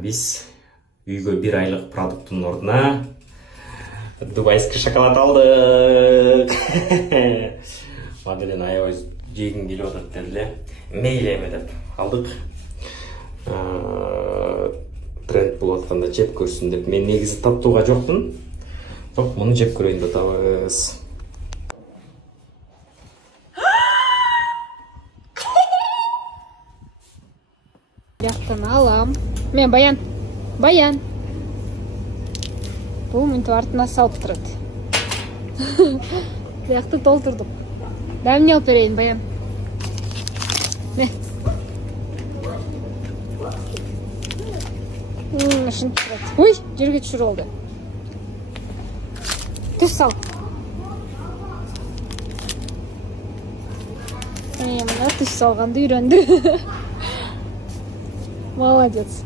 Biz үйгө 1 айлык продукттун ордуна дубайский шоколад алдык. Маделен аябай жегим келип атат деди эле. Мейли эме деп алдык. Тренд болуп атканда жеп көрсүн деп. Мен негизи таттууга жокмун. Бирок муну жеп көрөйүн деп атабыз. Бияктан алам. Мен Баян. Бул мынтип артына салып турат. Биякты толтурдук. Дай мне алып берейин, Баян. Ушинтип турат. Ой, жерге түшүрүп алды. Түз сал. Мына түз салганды үйрөндү. Молодец.